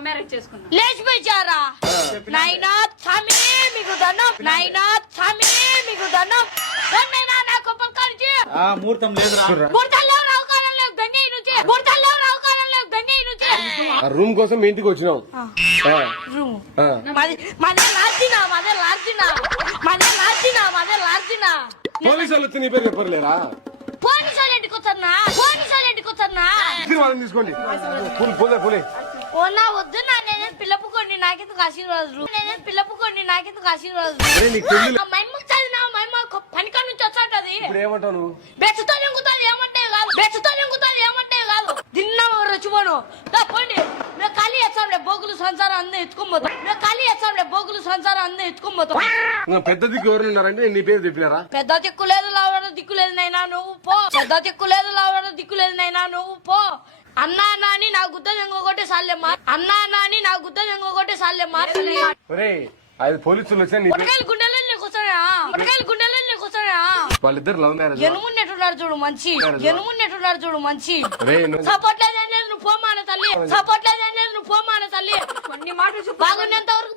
Love marriage చేసుకున్నా. లేచిపోయారా నాయనా స్వామి మీకు దండం, నాయనా స్వామి మీకు దండం. నన్నైనా నా కొప్పలు కాల్చి ముహూర్తం లేదురా. ముడతలు లేవు, రావుకాలం లేవు, గంగే నుంచి ముడతలు లేవు, రావుకాలం లేవు, గంగే నుంచి. రూమ్ కోసం మీ ఇంటికి వచ్చినాం. పోలీసు వాళ్ళు వచ్చి నీ పేరు చెప్పలేరా? పోలీసు వాళ్ళ ఇంటికి వచ్చారా? పోలీసు వాళ్ళ ఇంటికి వచ్చారా? వాళ్ళని తీసుకోండి. పోలే ఓ నా వద్దు నా, నేనే పిల్లపుకోండి నాకెందుకు ఆశీర్వాదాలు, నేనే పిల్లపుకోండి నాకెందుకు ఆశీర్వాదాలు. మైమ్మకు చదివినా మైమ్మ పనికాడ నుంచి వచ్చాటది. ఇప్పుడు ఏమంటావు నువ్వు? బెచ్చతో నింగుతాది ఏమంటే కాదు, బెచ్చతో నింగుతాది ఏమంటే కాదు. తిన్నా రచ్చిపోను పోండి. మేము ఖాళీ వేస్తాంలే బోగులు సంసారం అంతా ఎత్తుకోబోతాం. మేము ఖాళీ వేస్తాంలే బోగులు సంసారం అంతా ఎత్తుకోబోతాం. పెద్ద దిక్కు ఎవరు ఉన్నారంటే నీ పేరు చెప్పినారా? పెద్ద దిక్కు లేదు లావడం దిక్కు లేదు నైనా నువ్వు పో. పెద్ద దిక్కు లేదు లావడం దిక్కు లేదు నైనా నువ్వు పో. అన్నా నాని నా గుద్ద ఇంకొకటి సాలేమ్మా, అన్నా నాని నా గుద్ద ఇంకొకటి సాలేమ్మా. అది పోలీసులు వచ్చా నీ గుండెలు కూర్చోనా, గుండెలు కూర్చోనా. వాళ్ళిద్దరు లవ్ మ్యారేజ్. ఎనుమున్నట్టున్నారు చూడు మంచి, ఎనుమున్నట్టున్నారు చూడు మంచి. సపోర్ట్ లేదని నువ్వు పోమాన తల్లి, సపోర్ట్ లేదని నువ్వు పోమాన తల్లి. కొన్ని మాటలు చెప్పు. బాగున్నంత వరకు